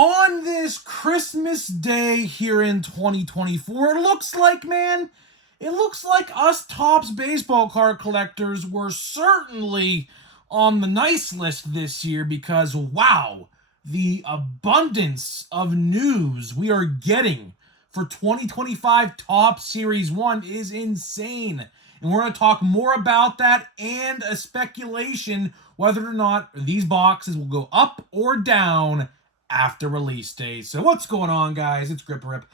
on this Christmas Day here in 2024, it looks like us Topps baseball card collectors were certainly on the nice list this year because, wow, the abundance of news we are getting for 2025 Topps Series 1 is insane. And we're going to talk more about that and a speculation whether or not these boxes will go up or down after release day. So what's going on, guys? It's Grip Rip.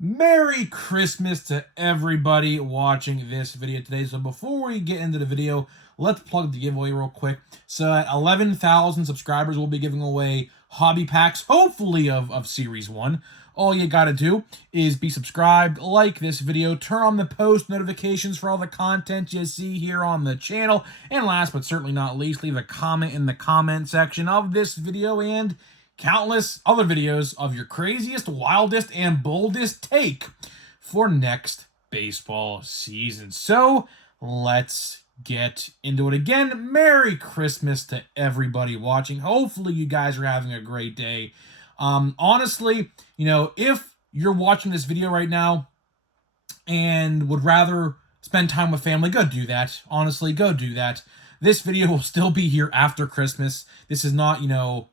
Merry Christmas to everybody watching this video today. So before we get into the video, let's plug the giveaway real quick. So at 11,000 subscribers, we'll be giving away hobby packs, hopefully of Series 1. All you gotta do is be subscribed, like this video, turn on the post notifications for all the content you see here on the channel, and last but certainly not least, leave a comment in the comment section of this video and countless other videos of your craziest, wildest, and boldest take for next baseball season. So let's get into it again. Merry Christmas to everybody watching. Hopefully you guys are having a great day. Honestly, if you're watching this video right now and would rather spend time with family, go do that. Honestly, go do that. This video will still be here after Christmas. This is not,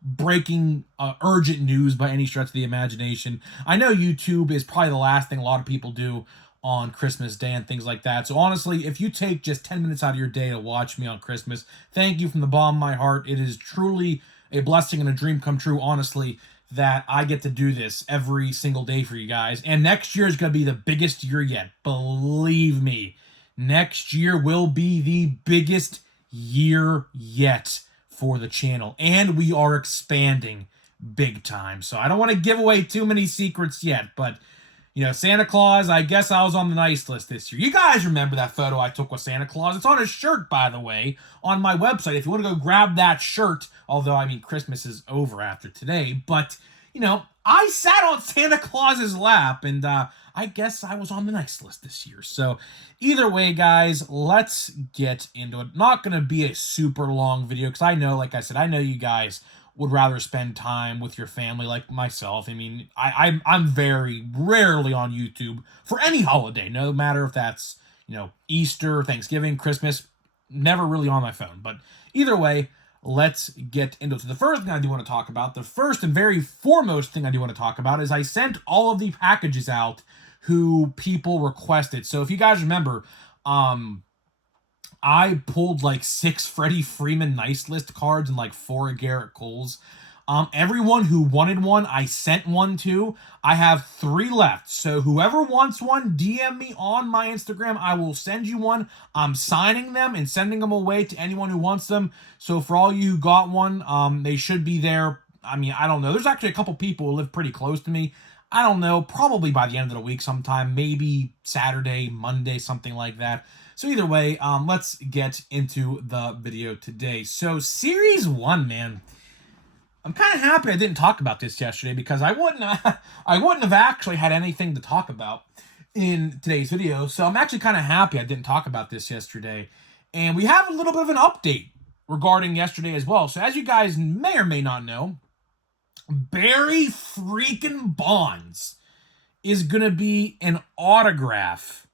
breaking urgent news by any stretch of the imagination. I know YouTube is probably the last thing a lot of people do on Christmas Day and things like that. So honestly, if you take just 10 minutes out of your day to watch me on Christmas, thank you from the bottom of my heart. It is truly a blessing and a dream come true, honestly, that I get to do this every single day for you guys. And next year is going to be the biggest year yet. Believe me, next year will be the biggest year yet for the channel. And we are expanding big time. So I don't want to give away too many secrets yet, but Santa Claus, I guess I was on the nice list this year. You guys remember that photo I took with Santa Claus? It's on a shirt, by the way, on my website. If you want to go grab that shirt, although, Christmas is over after today. But, I sat on Santa Claus's lap, and I guess I was on the nice list this year. So either way, guys, let's get into it. Not going to be a super long video, because I know, like I said, I know you guys would rather spend time with your family like myself. I'm very rarely on YouTube for any holiday, no matter if that's, Easter, Thanksgiving, Christmas, never really on my phone. But either way, let's get into it. So the first thing I do want to talk about, the first and very foremost thing I do want to talk about is I sent all of the packages out who people requested. So if you guys remember, I pulled like 6 Freddie Freeman nice list cards and like 4 Garrett Coles. Everyone who wanted one, I sent one to. I have 3 left. So whoever wants one, DM me on my Instagram. I will send you one. I'm signing them and sending them away to anyone who wants them. So for all you who got one, they should be there. I don't know. There's actually a couple people who live pretty close to me. I don't know, probably by the end of the week sometime, maybe Saturday, Monday, something like that. So either way, let's get into the video today. So Series 1, man. I'm kind of happy I didn't talk about this yesterday because I wouldn't have actually had anything to talk about in today's video. So I'm actually kind of happy I didn't talk about this yesterday. And we have a little bit of an update regarding yesterday as well. So as you guys may or may not know, Barry freaking Bonds is going to be an autograph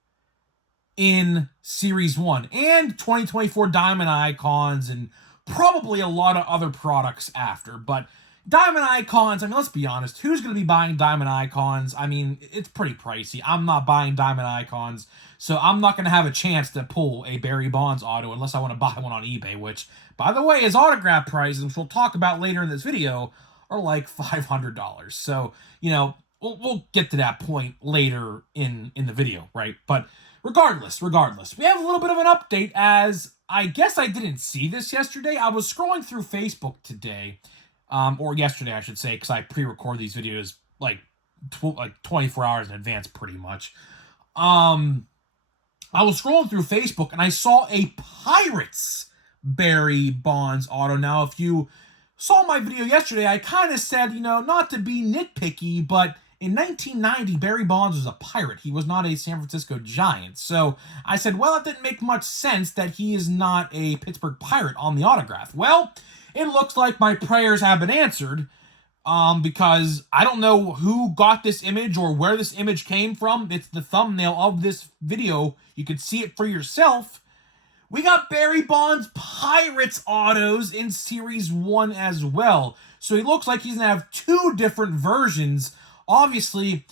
in Series 1 and 2024 Diamond Icons and probably a lot of other products after. But Diamond Icons, let's be honest, who's going to be buying Diamond Icons? It's pretty pricey. I'm not buying Diamond Icons, so I'm not going to have a chance to pull a Barry Bonds auto unless I want to buy one on eBay, which, by the way, his autograph prices, which we'll talk about later in this video, are like $500. So, we'll get to that point later in the video, right? But regardless, we have a little bit of an update as I guess I didn't see this yesterday. I was scrolling through Facebook today, or yesterday, I should say, because I pre-record these videos like 24 hours in advance, pretty much. I was scrolling through Facebook and I saw a Pirates Barry Bonds auto. Now, if you saw my video yesterday, I kind of said, not to be nitpicky, but in 1990, Barry Bonds was a Pirate. He was not a San Francisco Giant. So I said, well, it didn't make much sense that he is not a Pittsburgh Pirate on the autograph. Well, it looks like my prayers have been answered. because I don't know who got this image or where this image came from. It's the thumbnail of this video. You can see it for yourself. We got Barry Bonds Pirates autos in Series 1 as well. So he looks like he's going to have two different versions. Obviously,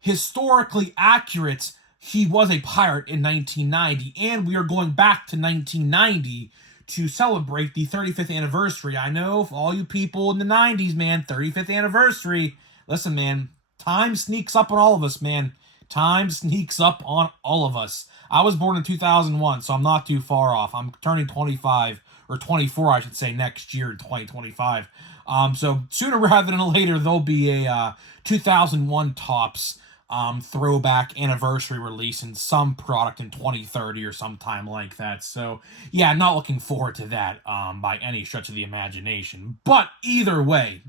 historically accurate, he was a Pirate in 1990, and we are going back to 1990 to celebrate the 35th anniversary. I know for all you people in the 90s, man, 35th anniversary. Listen, man, time sneaks up on all of us, man. Time sneaks up on all of us. I was born in 2001, so I'm not too far off. I'm turning 25, or 24, I should say, next year in 2025. So sooner rather than later, there'll be a 2001 Topps throwback anniversary release in some product in 2030 or sometime like that. So yeah, not looking forward to that by any stretch of the imagination. But either way,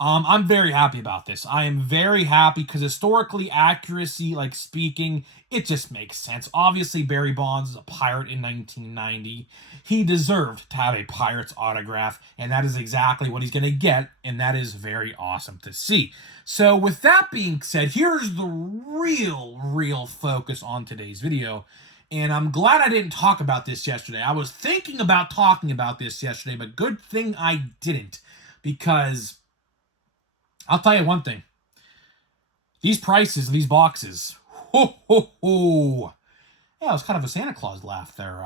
I'm very happy about this. I am very happy because historically accuracy, like speaking, it just makes sense. Obviously, Barry Bonds is a Pirate in 1990. He deserved to have a Pirates autograph, and that is exactly what he's going to get, and that is very awesome to see. So with that being said, here's the real focus on today's video. And I'm glad I didn't talk about this yesterday. I was thinking about talking about this yesterday, but good thing I didn't, because I'll tell you one thing. These prices of these boxes, ho, ho, ho. Yeah, it was kind of a Santa Claus laugh there.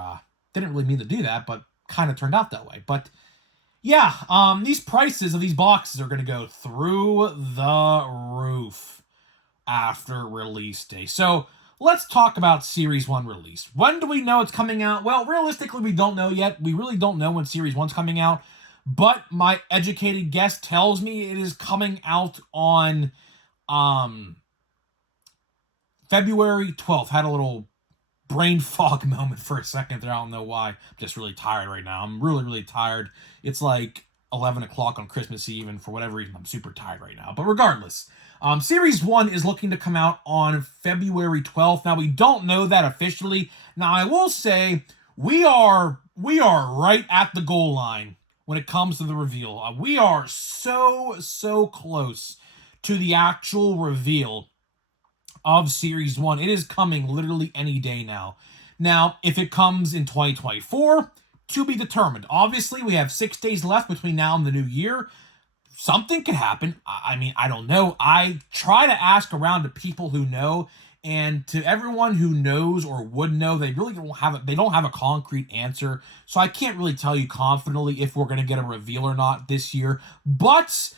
Didn't really mean to do that, but kind of turned out that way. But yeah, these prices of these boxes are going to go through the roof after release day. So let's talk about Series 1 release. When do we know it's coming out? Well, realistically, we don't know yet. We really don't know when Series 1's coming out. But my educated guess tells me it is coming out on February 12th. Had a little brain fog moment for a second there. I don't know why. I'm just really tired right now. I'm really tired. It's like 11 o'clock on Christmas Eve, and for whatever reason, I'm super tired right now. But regardless, Series 1 is looking to come out on February 12th. Now, we don't know that officially. Now, I will say we are right at the goal line when it comes to the reveal. We are so close to the actual reveal of Series 1. It is coming literally any day now. Now, if it comes in 2024, to be determined. Obviously, we have 6 days left between now and the new year. Something could happen. I mean, I don't know. I try to ask around to people who know, and to everyone who knows or would know, they really don't have a concrete answer. So I can't really tell you confidently if we're going to get a reveal or not this year. But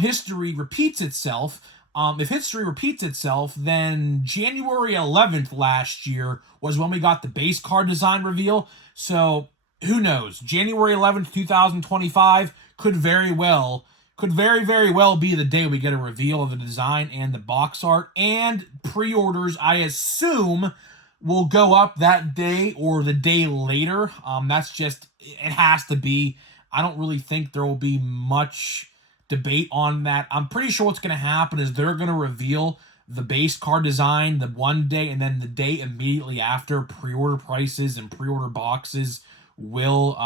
history repeats itself. If history repeats itself, then January 11th last year was when we got the base card design reveal. So who knows? January 11th, 2025 could very well be the day we get a reveal of the design and the box art, and pre-orders, I assume, will go up that day or the day later. That's just, it has to be. I don't really think there will be much debate on that. I'm pretty sure what's going to happen is they're going to reveal the base card design the one day, and then the day immediately after, pre-order prices and pre-order boxes will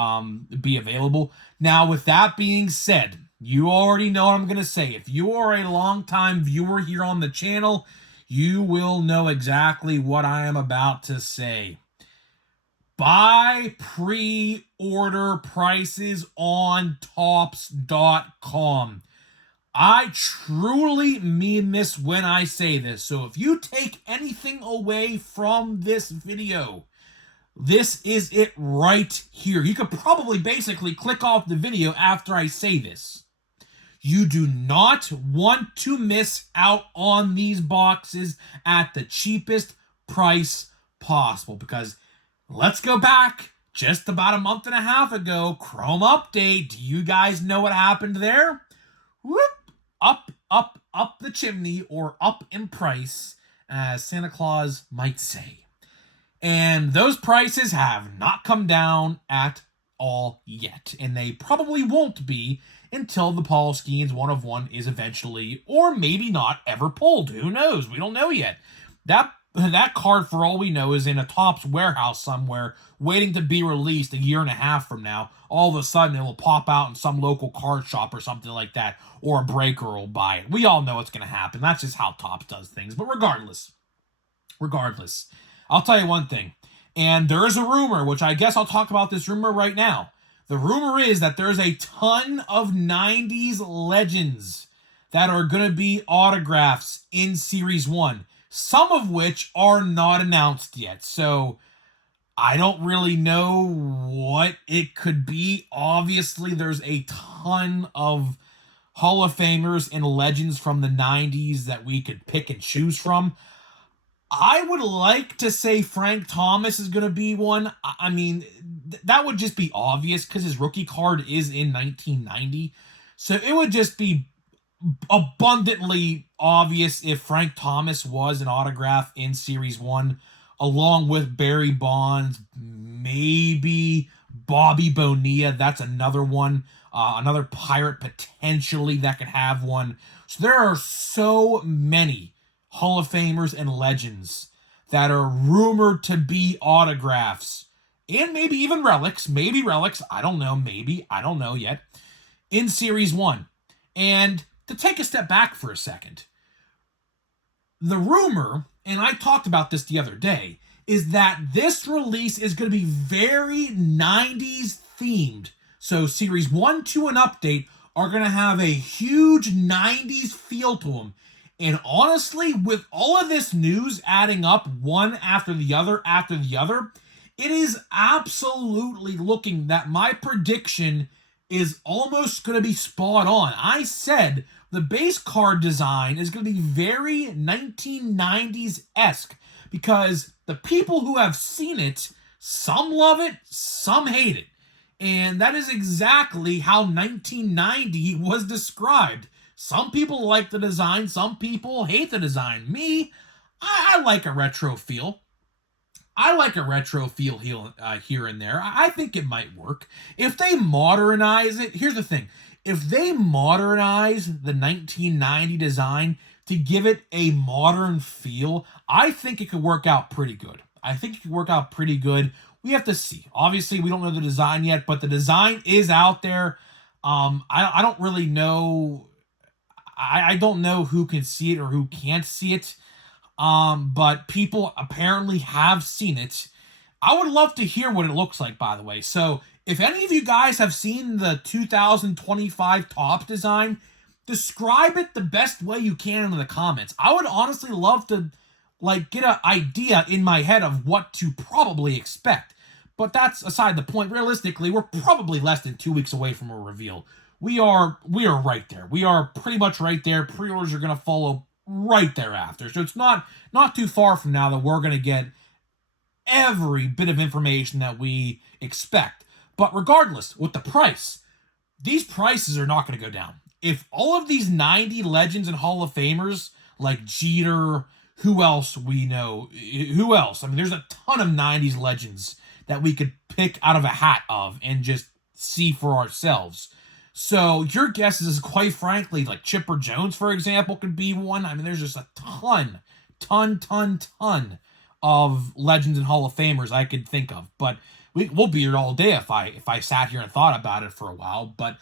be available. Now, with that being said, you already know what I'm going to say. If you are a longtime viewer here on the channel, you will know exactly what I am about to say. Buy pre-order prices on Topps.com. I truly mean this when I say this. So if you take anything away from this video, this is it right here. You could probably basically click off the video after I say this. You do not want to miss out on these boxes at the cheapest price possible, because let's go back just about a month and a half ago. Chrome update. Do you guys know what happened there? Whoop! Up the chimney, or up in price, as Santa Claus might say. And those prices have not come down at all yet, and they probably won't be until the Paul Skeens 1 of 1 is eventually, or maybe not, ever pulled. Who knows? We don't know yet. That that card, for all we know, is in a Topps warehouse somewhere, waiting to be released a year and a half from now. All of a sudden, it will pop out in some local card shop or something like that, or a breaker will buy it. We all know what's going to happen. That's just how Topps does things. But regardless, I'll tell you one thing. And there is a rumor, which I guess I'll talk about this rumor right now. The rumor is that there's a ton of 90s legends that are going to be autographs in Series 1. Some of which are not announced yet. So I don't really know what it could be. Obviously, there's a ton of Hall of Famers and legends from the 90s that we could pick and choose from. I would like to say Frank Thomas is going to be one. I mean, that would just be obvious because his rookie card is in 1990. So it would just be abundantly obvious if Frank Thomas was an autograph in Series 1, along with Barry Bonds, maybe Bobby Bonilla. That's another one. Another Pirate potentially that could have one. So there are so many Hall of Famers and legends that are rumored to be autographs, and maybe even relics. Maybe relics. I don't know. Maybe. I don't know yet. In Series 1. And to take a step back for a second, the rumor, and I talked about this the other day, is that this release is going to be very 90s themed. So Series 1, 2, and Update are going to have a huge 90s feel to them. And honestly, with all of this news adding up one after the other, it is absolutely looking that my prediction is almost going to be spot on. I said the base card design is going to be very 1990s-esque because the people who have seen it, some love it, some hate it. And that is exactly how 1990 was described. Some people like the design, some people hate the design. Me, I like a retro feel. I like a retro feel here and there. I think it might work. If they modernize it, here's the thing. If they modernize the 1990 design to give it a modern feel, I think it could work out pretty good. We have to see. Obviously, we don't know the design yet, but the design is out there. I don't really know. I don't know who can see it or who can't see it. But people apparently have seen it. I would love to hear what it looks like, by the way. So if any of you guys have seen the 2025 Topps design, describe it the best way you can in the comments. I would honestly love to get an idea in my head of what to probably expect. But that's aside the point. Realistically, we're probably less than 2 weeks away from a reveal. We are right there. We are pretty much right there. Pre-orders are going to follow right thereafter. So it's not too far from now that we're going to get every bit of information that we expect. But regardless, with the price, these prices are not going to go down. If all of these 90 legends and Hall of Famers, like Jeter, who else we know? Who else? I mean, there's a ton of 90s legends that we could pick out of a hat of and just see for ourselves. So your guess is, quite frankly, like Chipper Jones, for example, could be one. I mean, there's just a ton of legends and Hall of Famers I could think of. But we'll be here all day if I sat here and thought about it for a while. But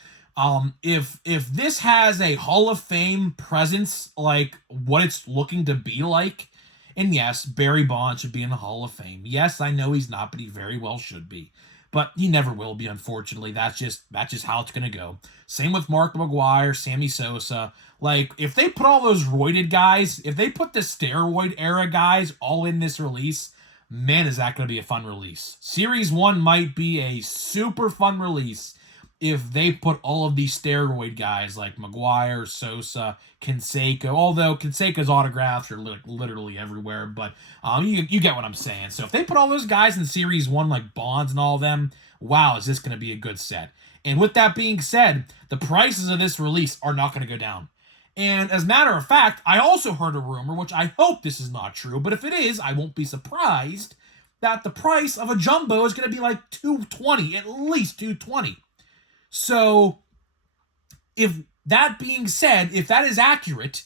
if this has a Hall of Fame presence, like what it's looking to be like, and yes, Barry Bonds should be in the Hall of Fame. Yes, I know he's not, but he very well should be. But he never will be, unfortunately. That's just how it's going to go. Same with Mark McGwire, Sammy Sosa. Like, if they put all those roided guys, if they put the steroid era guys all in this release, man, is that going to be a fun release. Series 1 might be a super fun release if they put all of these steroid guys like McGwire, Sosa, Canseco, although Canseco's autographs are literally everywhere, but you get what I'm saying. So if they put all those guys in Series 1 like Bonds and all of them, wow, is this going to be a good set. And with that being said, the prices of this release are not going to go down. And as a matter of fact, I also heard a rumor, which I hope this is not true, but if it is, I won't be surprised, that the price of a jumbo is going to be like $220, at least $220. So, if that being said, if that is accurate,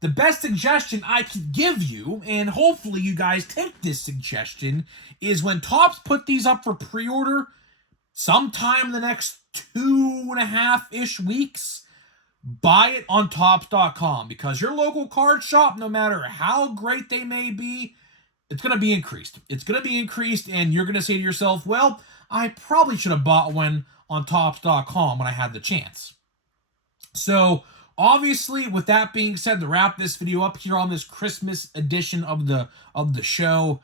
the best suggestion I could give you, and hopefully you guys take this suggestion, is when Topps put these up for pre-order, sometime in the next 2.5-ish weeks, buy it on Topps.com, because your local card shop, no matter how great they may be, it's going to be increased. It's going to be increased, and you're going to say to yourself, well, I probably should have bought one on Topps.com when I had the chance. So, obviously, with that being said, to wrap this video up here on this Christmas edition of the show,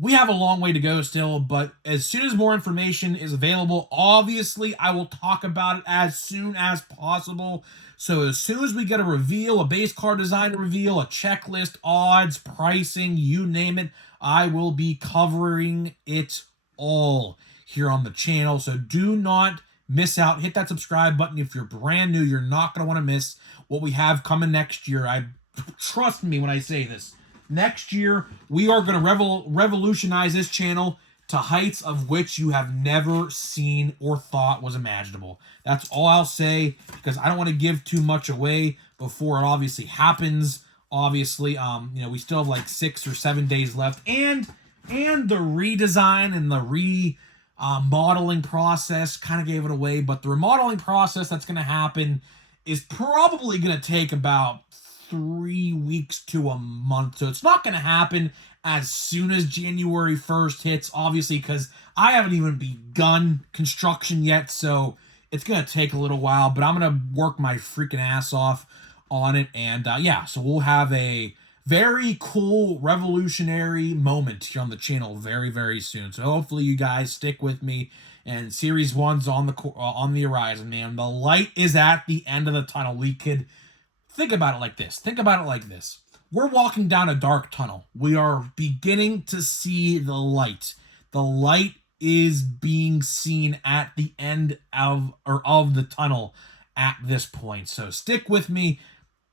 we have a long way to go still, but as soon as more information is available, obviously, I will talk about it as soon as possible. So as soon as we get a reveal, a base card design reveal, a checklist, odds, pricing, you name it, I will be covering it all here on the channel. So do not miss out. Hit that subscribe button. If you're brand new, you're not going to want to miss what we have coming next year. Trust me when I say this. Next year, we are going to revolutionize this channel to heights of which you have never seen or thought was imaginable. That's all I'll say, because I don't want to give too much away before it obviously happens. Obviously, we still have like 6 or 7 days left, and the redesign and the remodeling process kind of gave it away. But the remodeling process that's going to happen is probably going to take about 3 weeks to a month. So it's not going to happen as soon as January 1st hits, obviously, because I haven't even begun construction yet. So it's going to take a little while, but I'm going to work my freaking ass off on it. And so we'll have a very cool, revolutionary moment here on the channel very, very soon. So hopefully you guys stick with me. And Series 1's on the horizon, man. The light is at the end of the tunnel. We could think about it like this. We're walking down a dark tunnel. We are beginning to see the light. The light is being seen at the end of the tunnel at this point. So stick with me.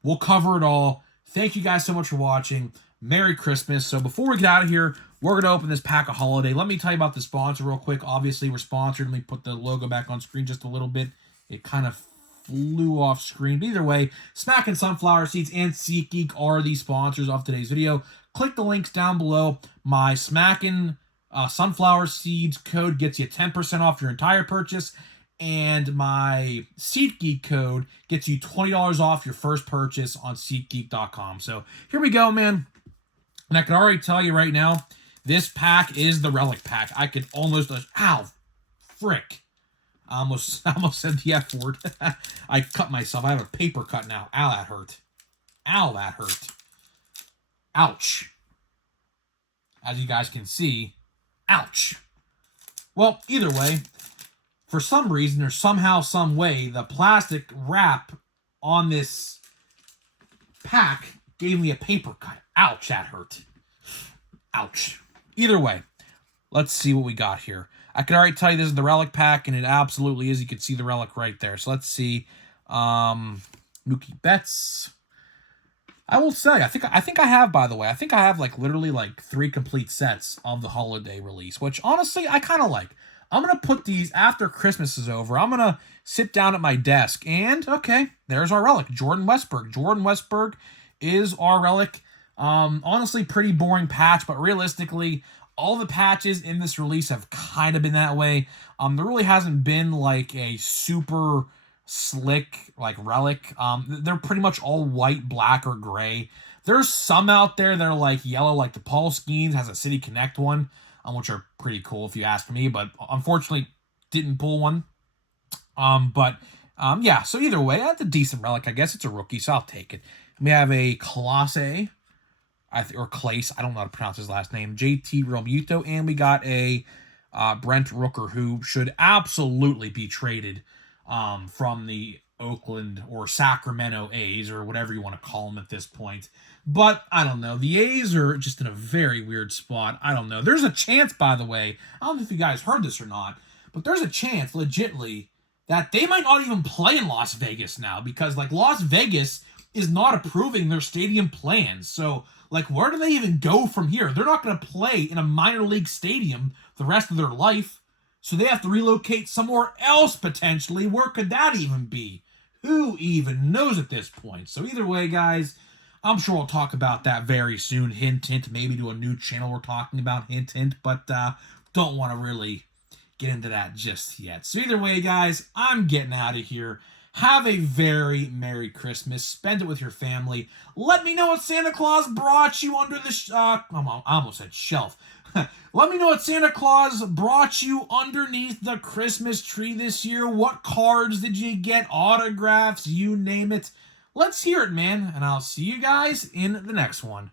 We'll cover it all. Thank you guys so much for watching. Merry Christmas. So before we get out of here, we're going to open this pack of Holiday. Let me tell you about the sponsor real quick. Obviously, we're sponsored. Let me put the logo back on screen just a little bit. It kind of flew off screen. But either way, Smackin' Sunflower Seeds and SeatGeek are the sponsors of today's video. Click the links down below. My Smackin' Sunflower Seeds code gets you 10% off your entire purchase, and my SeatGeek code gets you $20 off your first purchase on SeatGeek.com. So here we go, man. And I can already tell you right now, this pack is the Relic Pack. I could almost... Ow! Frick. I almost said the F word. I cut myself. I have a paper cut now. Ow, that hurt. Ow, that hurt. Ouch. As you guys can see, ouch. Well, either way, for some reason or somehow, some way, the plastic wrap on this pack gave me a paper cut. Ouch, that hurt. Ouch. Either way, let's see what we got here. I can already tell you this is the Relic Pack, and it absolutely is. You can see the Relic right there. So let's see. Mookie Betts. I will say, I think I have, by the way. I think I have literally 3 complete sets of the holiday release, which honestly I kind of like. I'm going to put these after Christmas is over. I'm going to sit down at my desk, and okay, there's our Relic, Jordan Westburg. Jordan Westburg is our Relic. Honestly, pretty boring patch, but realistically, all the patches in this release have kind of been that way. There really hasn't been a super slick Relic. They're pretty much all white, black, or gray. There's some out there that are yellow, like the Paul Skeens has a City Connect one, which are pretty cool if you ask me, but unfortunately didn't pull one. Yeah, so either way, that's a decent Relic. I guess it's a rookie, so I'll take it. We have a Clase, or Clace, I don't know how to pronounce his last name, JT Realmuto, and we got a Brent Rooker, who should absolutely be traded from the Oakland or Sacramento A's, or whatever you want to call them at this point. But I don't know. The A's are just in a very weird spot. I don't know. There's a chance, by the way, I don't know if you guys heard this or not, but there's a chance, legitly, that they might not even play in Las Vegas now, because Las Vegas is not approving their stadium plans. So where do they even go from here? They're not going to play in a minor league stadium the rest of their life, so they have to relocate somewhere else potentially. Where could that even be? Who even knows at this point? So either way, guys, I'm sure we'll talk about that very soon. Hint, hint, maybe to a new channel we're talking about. Hint, hint, but don't want to really get into that just yet. So either way, guys, I'm getting out of here. Have a very Merry Christmas. Spend it with your family. Let me know what Santa Claus brought you under the I almost said shelf. Let me know what Santa Claus brought you underneath the Christmas tree this year. What cards did you get? Autographs, you name it. Let's hear it, man. And I'll see you guys in the next one.